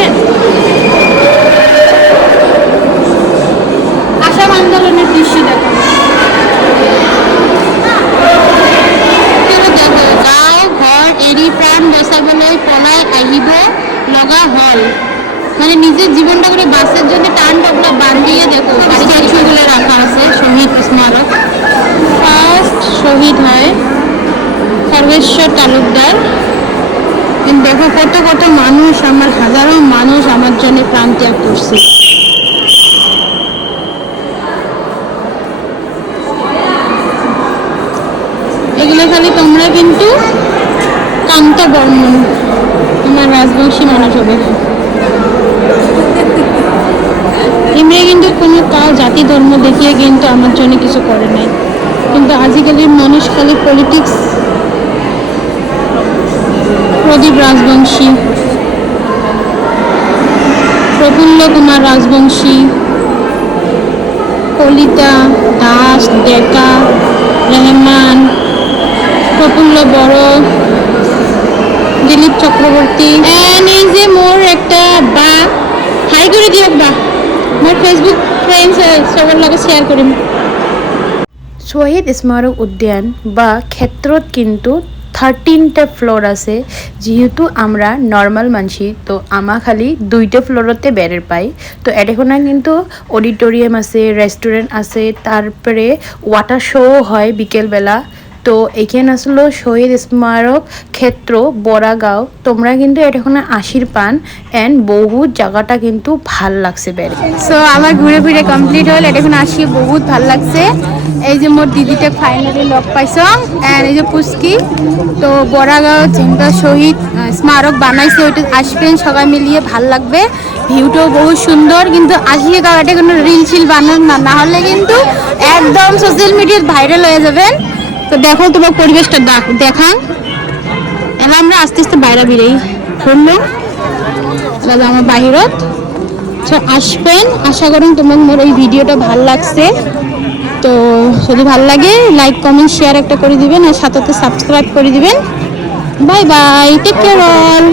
দেখছেন? আসাম আন্দোলনের দৃশ্য দেখো। গাঁও ঘর এরি প্রাণ বসাবলৈ পলাই আহিব লগা হল। মানে নিজের জীবনটা করে বাসের জন্য টান টপলা বান্ধিয়ে দেখো স্ট্যাচুগুলো রাখা আছে শহীদ স্মারক। ফার্স্ট শহীদ হয় সর্বেশ্বর তালুকদার। দেখো কত কত মানুষ, আমার হাজারো মানুষ আমার জন্য প্রাণ ত্যাগ করছে। এগুলো খালি তোমরা কিন্তু কান্তা বর্মন, আমার রাজবংশী মানুষ হবে। এমনি কিন্তু কোনো জাতি ধর্ম দেখিয়ে কিন্তু আমার জন্য কিছু করে নাই, কিন্তু আজকালের মানুষ খালি পলিটিক্স। প্রদীপ রাজবংশী, প্রফুল্ল কুমার রাজবংশী, কলিতা দাস, ডেকা রহমান, প্রফুল্ল বড়, দিলীপ চক্রবর্তী। এই যে মোর একটা বা হাই করে দিয়ক বা মোর ফেসবুক ফ্রেন্ডস সবার লগে শেয়ার করিম। শহীদ স্মারক উদ্যান বা ক্ষেত্রত কিন্তু 13টা ফ্লোর আছে। যেহেতু আমরা নর্মাল মানসি তো আমা খালি 2টা ফ্লোরতে বেড়ের পাই। তো এখানে কিন্তু অডিটোরিয়াম আছে, রেস্টুরেন্ট আছে, তারপরে ওয়াটার শো হয় বিকেলবেলা। তো এখানে আসলো শহীদ স্মারক ক্ষেত্র বড়াগাঁও। তোমরা কিন্তু এখানে আসির পান এন্ড বহুত জায়গাটা কিন্তু ভাল লাগছে বেড়ে। সো আমার ঘুরে ঘুরে কমপ্লিট হল, এখন আসি বহুত ভাল লাগছে। এই যে মোর দিদিটা ফাইনালি লগ পাইছং এন্ড এই যে পুস্কি। তো বড়াগাঁও যেটা শহীদ স্মারক বানাইছে ওইটা আসবেন সবাই মিলিয়ে, ভাল লাগবে। ভিউটাও বহুত সুন্দর, কিন্তু আসিয়ে গাঁওটা কোনো রিল শিল বানান না, না হলে কিন্তু একদম সোশ্যাল মিডিয়ায় ভাইরাল হয়ে যাবেন। তো দেখো তোমার পরিবেশটা দেখান। এবার আমরা আস্তে আস্তে বাইরে বেরিয়ে শুনলো দাদা আমার বাহিরত। তো আসবেন, আশা করুন তোমার মোর এই ভিডিওটা ভাল লাগছে। তো যদি ভাল লাগে লাইক কমেন্ট শেয়ার একটা করে দিবেন, আর সাথে সাবস্ক্রাইব করে দিবেন। Bye bye, take care all.